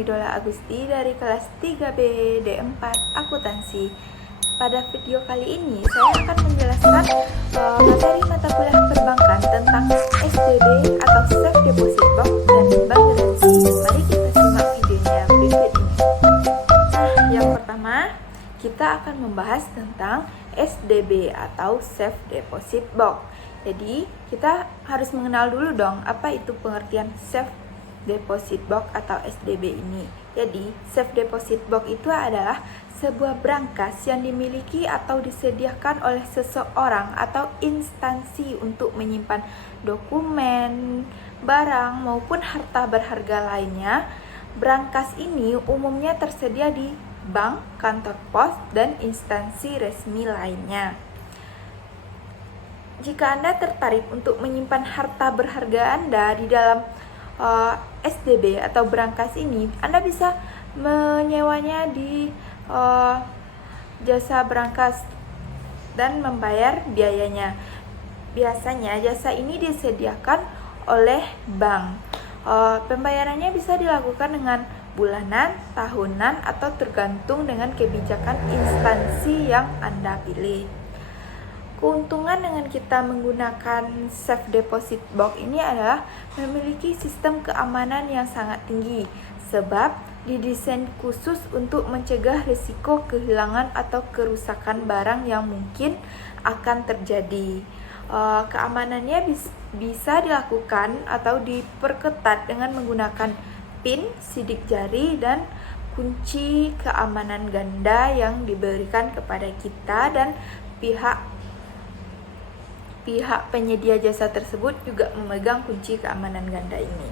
Ridola Agusti dari kelas 3B D4 Akuntansi. Pada video kali ini saya akan menjelaskan materi mata kuliah perbankan tentang SDB atau Safe Deposit Box dan bank garansi. Mari kita simak videonya berikut ini. Nah, yang pertama kita akan membahas tentang SDB atau Safe Deposit Box. Jadi kita harus mengenal dulu dong apa itu pengertian Safe Deposit Box atau SDB ini. Jadi, Safe Deposit Box itu adalah sebuah brankas yang dimiliki atau disediakan oleh seseorang atau instansi untuk menyimpan dokumen, barang maupun harta berharga lainnya. Brankas ini umumnya tersedia di bank, kantor pos, dan instansi resmi lainnya. Jika Anda tertarik untuk menyimpan harta berharga Anda di dalam SDB atau brankas ini, Anda bisa menyewanya di jasa brankas dan membayar biayanya. Biasanya jasa ini disediakan oleh bank. Pembayarannya bisa dilakukan dengan bulanan, tahunan, atau tergantung dengan kebijakan instansi yang Anda pilih. Keuntungan dengan kita menggunakan Safe Deposit Box ini adalah memiliki sistem keamanan yang sangat tinggi, sebab didesain khusus untuk mencegah risiko kehilangan atau kerusakan barang yang mungkin akan terjadi. Keamanannya bisa dilakukan atau diperketat dengan menggunakan PIN, sidik jari, dan kunci keamanan ganda yang diberikan kepada kita, dan pihak penyedia jasa tersebut juga memegang kunci keamanan ganda ini.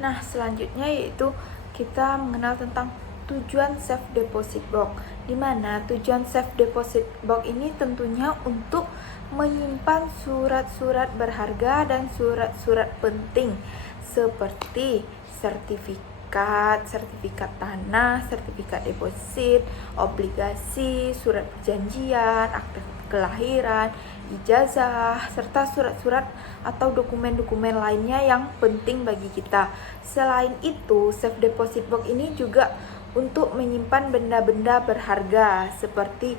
Nah, selanjutnya yaitu kita mengenal tentang tujuan Safe Deposit Box, di mana tujuan Safe Deposit Box ini tentunya untuk menyimpan surat-surat berharga dan surat-surat penting seperti sertifikat tanah, sertifikat deposit, obligasi, surat perjanjian, akte kelahiran, ijazah, serta surat-surat atau dokumen-dokumen lainnya yang penting bagi kita. Selain itu, Safe Deposit Box ini juga untuk menyimpan benda-benda berharga seperti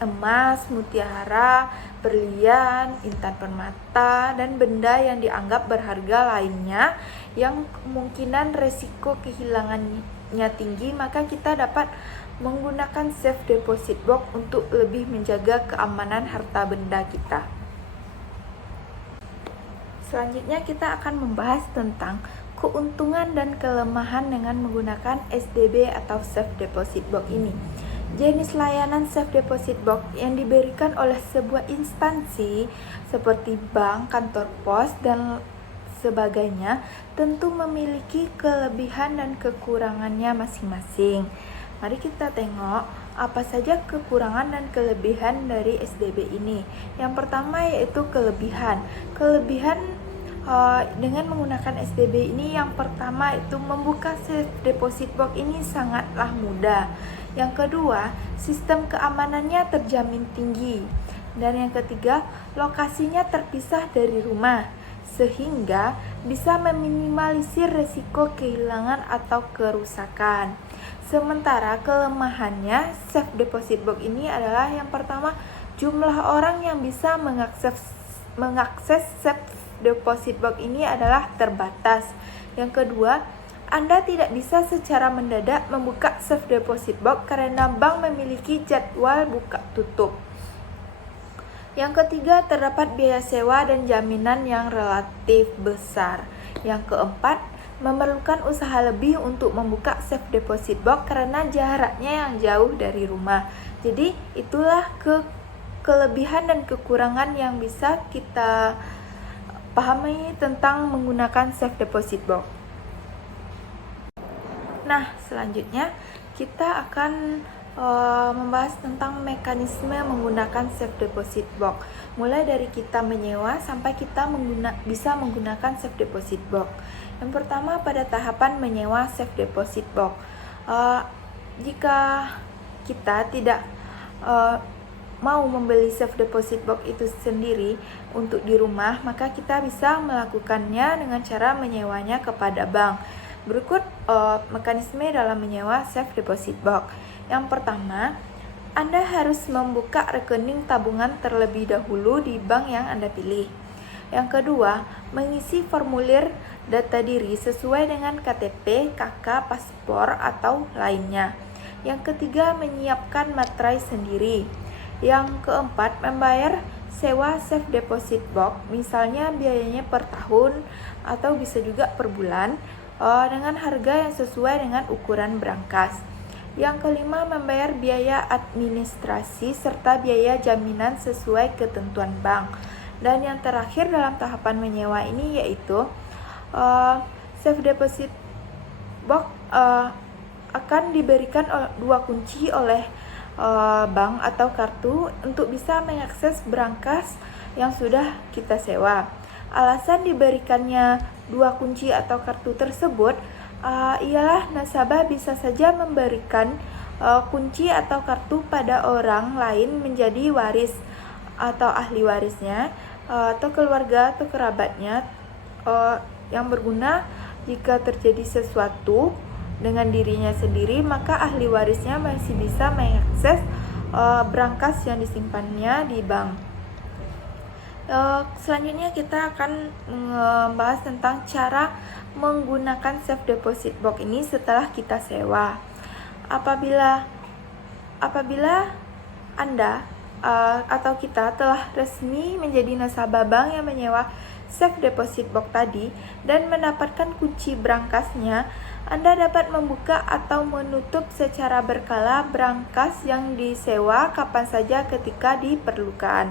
emas, mutiara, berlian, intan permata, dan benda yang dianggap berharga lainnya yang kemungkinan resiko kehilangannya tinggi, maka kita dapat menggunakan Safe Deposit Box untuk lebih menjaga keamanan harta benda kita. Selanjutnya kita akan membahas tentang keuntungan dan kelemahan dengan menggunakan SDB atau Safe Deposit Box ini. Jenis layanan Safe Deposit Box yang diberikan oleh sebuah instansi seperti bank, kantor pos, dan sebagainya tentu memiliki kelebihan dan kekurangannya masing-masing. Mari kita tengok apa saja kekurangan dan kelebihan dari SDB ini. Yang pertama yaitu kelebihan. Dengan menggunakan SDB ini, yang pertama itu membuka Safe Deposit Box ini sangatlah mudah. Yang kedua, sistem keamanannya terjamin tinggi. Dan yang ketiga, lokasinya terpisah dari rumah, sehingga bisa meminimalisir risiko kehilangan atau kerusakan. Sementara kelemahannya Safe Deposit Box ini adalah yang pertama, jumlah orang yang bisa mengakses Safe Deposit Box ini adalah terbatas. Yang kedua, Anda tidak bisa secara mendadak membuka Safe Deposit Box karena bank memiliki jadwal buka tutup. Yang ketiga, terdapat biaya sewa dan jaminan yang relatif besar. Yang keempat, memerlukan usaha lebih untuk membuka Safe Deposit Box karena jaraknya yang jauh dari rumah. Jadi itulah kelebihan dan kekurangan yang bisa kita pahami tentang menggunakan Safe Deposit Box. Nah, selanjutnya kita akan membahas tentang mekanisme menggunakan Safe Deposit Box, mulai dari kita menyewa sampai kita bisa menggunakan Safe Deposit Box. Yang pertama, pada tahapan menyewa Safe Deposit Box, jika kita tidak mau membeli safe deposit box itu sendiri untuk di rumah, maka kita bisa melakukannya dengan cara menyewanya kepada bank. Berikut mekanisme dalam menyewa safe deposit box. Yang pertama, Anda harus membuka rekening tabungan terlebih dahulu di bank yang Anda pilih. Yang kedua, mengisi formulir data diri sesuai dengan KTP, KK, paspor, atau lainnya. Yang ketiga, menyiapkan materai sendiri. Yang keempat, membayar sewa safe deposit box, misalnya biayanya per tahun atau bisa juga per bulan, dengan harga yang sesuai dengan ukuran brankas. Yang kelima, membayar biaya administrasi serta biaya jaminan sesuai ketentuan bank. Dan yang terakhir dalam tahapan menyewa ini yaitu safe deposit box akan diberikan 2 kunci oleh bank atau kartu untuk bisa mengakses brankas yang sudah kita sewa. Alasan diberikannya 2 kunci atau kartu tersebut ialah nasabah bisa saja memberikan kunci atau kartu pada orang lain menjadi waris atau ahli warisnya atau keluarga atau kerabatnya yang berguna jika terjadi sesuatu dengan dirinya sendiri, maka ahli warisnya masih bisa mengakses brankas yang disimpannya di bank. Selanjutnya kita akan membahas tentang cara menggunakan safe deposit box ini setelah kita sewa. Apabila Anda atau kita telah resmi menjadi nasabah bank yang menyewa safe deposit box tadi dan mendapatkan kunci brankasnya, Anda dapat membuka atau menutup secara berkala brankas yang disewa kapan saja ketika diperlukan.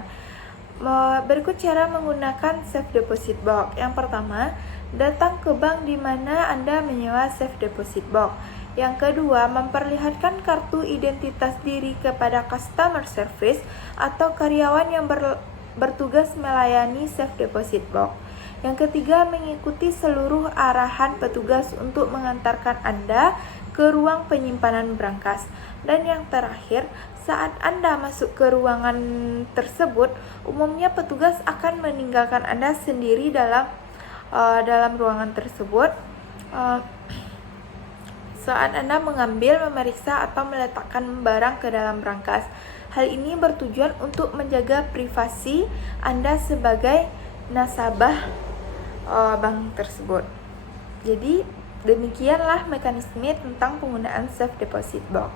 Berikut cara menggunakan safe deposit box. Yang pertama, datang ke bank di mana Anda menyewa safe deposit box. Yang kedua, memperlihatkan kartu identitas diri kepada customer service atau karyawan yang bertugas melayani safe deposit box. Yang ketiga, mengikuti seluruh arahan petugas untuk mengantarkan Anda ke ruang penyimpanan brankas. Dan yang terakhir, saat Anda masuk ke ruangan tersebut, umumnya petugas akan meninggalkan Anda sendiri dalam ruangan tersebut saat Anda mengambil, memeriksa, atau meletakkan barang ke dalam brankas. Hal ini bertujuan untuk menjaga privasi Anda sebagai nasabah bank tersebut. Jadi demikianlah mekanisme tentang penggunaan safe deposit box.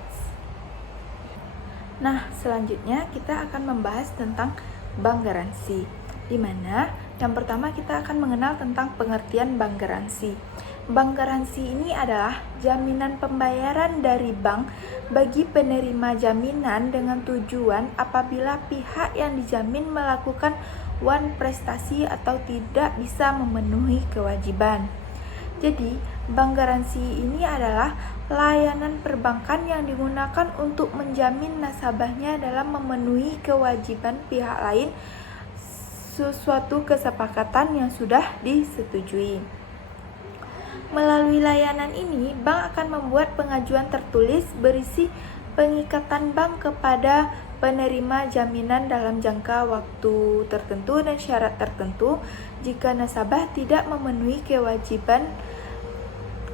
Nah, selanjutnya kita akan membahas tentang bank garansi, di mana yang pertama kita akan mengenal tentang pengertian bank garansi. Bank garansi ini adalah jaminan pembayaran dari bank bagi penerima jaminan dengan tujuan apabila pihak yang dijamin melakukan prestasi atau tidak bisa memenuhi kewajiban. Jadi, bank garansi ini adalah layanan perbankan yang digunakan untuk menjamin nasabahnya dalam memenuhi kewajiban pihak lain sesuatu kesepakatan yang sudah disetujui. Melalui layanan ini, bank akan membuat pengajuan tertulis berisi pengikatan bank kepada penerima jaminan dalam jangka waktu tertentu dan syarat tertentu jika nasabah tidak memenuhi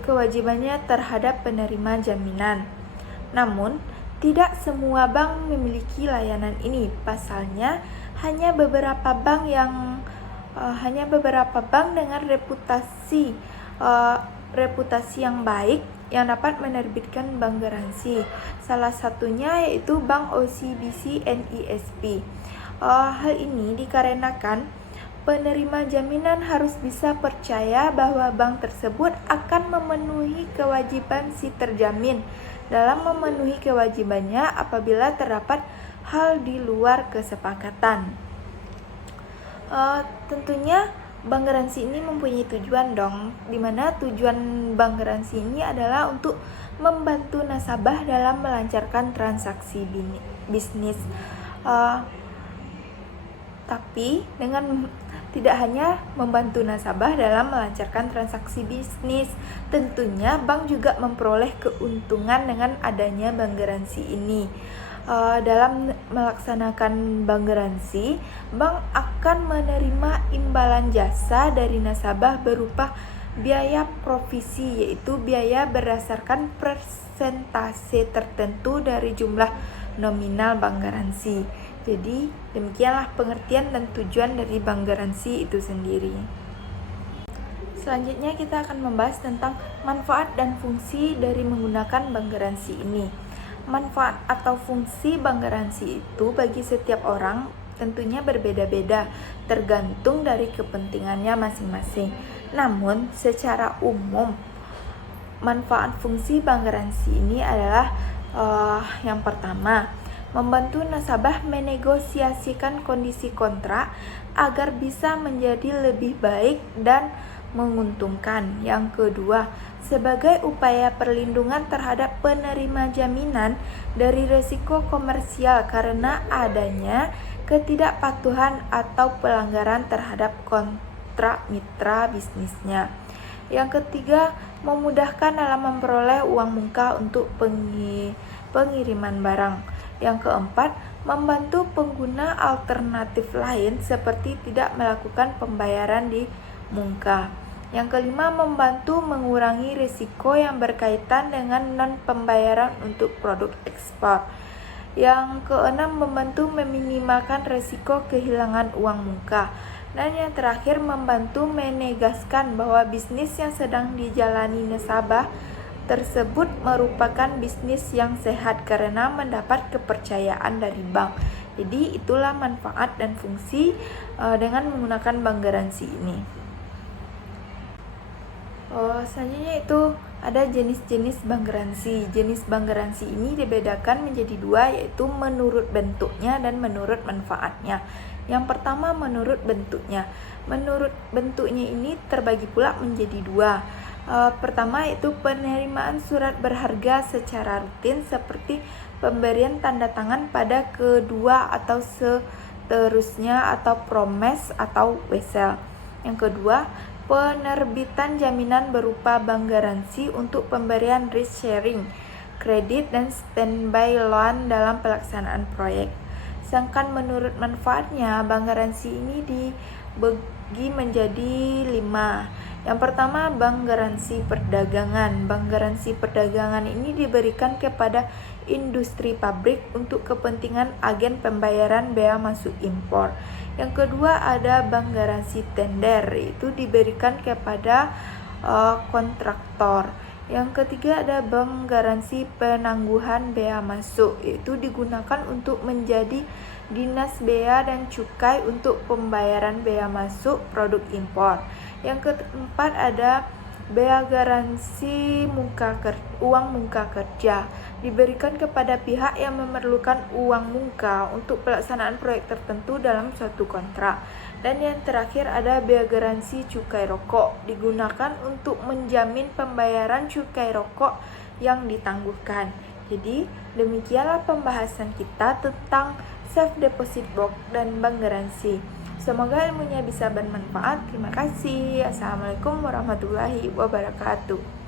kewajibannya terhadap penerima jaminan. Namun, tidak semua bank memiliki layanan ini. Pasalnya, hanya beberapa bank dengan reputasi yang baik yang dapat menerbitkan bank garansi. Salah satunya yaitu Bank OCBC NISP. Hal ini dikarenakan penerima jaminan harus bisa percaya bahwa bank tersebut akan memenuhi kewajiban si terjamin dalam memenuhi kewajibannya apabila terdapat hal di luar kesepakatan. Tentunya bank garansi ini mempunyai tujuan dong, dimana tujuan bank garansi ini adalah untuk membantu nasabah dalam melancarkan transaksi bisnis. Tapi dengan tidak hanya membantu nasabah dalam melancarkan transaksi bisnis, tentunya bank juga memperoleh keuntungan dengan adanya bank garansi ini. Dalam melaksanakan bank garansi, bank akan menerima imbalan jasa dari nasabah berupa biaya provisi, yaitu biaya berdasarkan persentase tertentu dari jumlah nominal bank garansi. Jadi, demikianlah pengertian dan tujuan dari bank garansi itu sendiri. Selanjutnya kita akan membahas tentang manfaat dan fungsi dari menggunakan bank garansi ini. Manfaat atau fungsi bank garansi itu bagi setiap orang tentunya berbeda-beda, tergantung dari kepentingannya masing-masing. Namun, secara umum, manfaat fungsi bank garansi ini adalah yang pertama, membantu nasabah menegosiasikan kondisi kontrak agar bisa menjadi lebih baik dan menguntungkan. Yang kedua, sebagai upaya perlindungan terhadap penerima jaminan dari risiko komersial karena adanya ketidakpatuhan atau pelanggaran terhadap kontrak mitra bisnisnya. Yang ketiga, memudahkan dalam memperoleh uang muka untuk pengiriman barang. Yang keempat, membantu pengguna alternatif lain seperti tidak melakukan pembayaran di muka. Yang kelima, membantu mengurangi risiko yang berkaitan dengan non-pembayaran untuk produk ekspor. Yang keenam, membantu meminimalkan risiko kehilangan uang muka. Dan yang terakhir, membantu menegaskan bahwa bisnis yang sedang dijalani nasabah tersebut merupakan bisnis yang sehat karena mendapat kepercayaan dari bank. Jadi itulah manfaat dan fungsi dengan menggunakan bank garansi ini. Selanjutnya itu ada jenis-jenis bank garansi. Jenis bank garansi ini dibedakan menjadi dua, yaitu menurut bentuknya dan menurut manfaatnya. Yang pertama, menurut bentuknya. Menurut bentuknya ini terbagi pula menjadi dua. Pertama yaitu penerimaan surat berharga secara rutin seperti pemberian tanda tangan pada kedua atau seterusnya atau promise atau wesel. Yang kedua, penerbitan jaminan berupa bank garansi untuk pemberian risk sharing, kredit dan standby loan dalam pelaksanaan proyek. Sedangkan menurut manfaatnya, bank garansi ini dibagi menjadi 5. Yang pertama, bank garansi perdagangan. Bank garansi perdagangan ini diberikan kepada industri pabrik untuk kepentingan agen pembayaran bea masuk impor. Yang kedua, ada bank garansi tender, itu diberikan kepada kontraktor. Yang ketiga, ada bank garansi penangguhan bea masuk, yaitu digunakan untuk menjadi dinas bea dan cukai untuk pembayaran bea masuk produk impor. Yang keempat, ada bea garansi uang muka kerja, diberikan kepada pihak yang memerlukan uang muka untuk pelaksanaan proyek tertentu dalam suatu kontrak. Dan yang terakhir, ada bea garansi cukai rokok, digunakan untuk menjamin pembayaran cukai rokok yang ditangguhkan. Jadi demikianlah pembahasan kita tentang safe deposit box dan bank garansi. Semoga ilmunya bisa bermanfaat. Terima kasih. Assalamualaikum warahmatullahi wabarakatuh.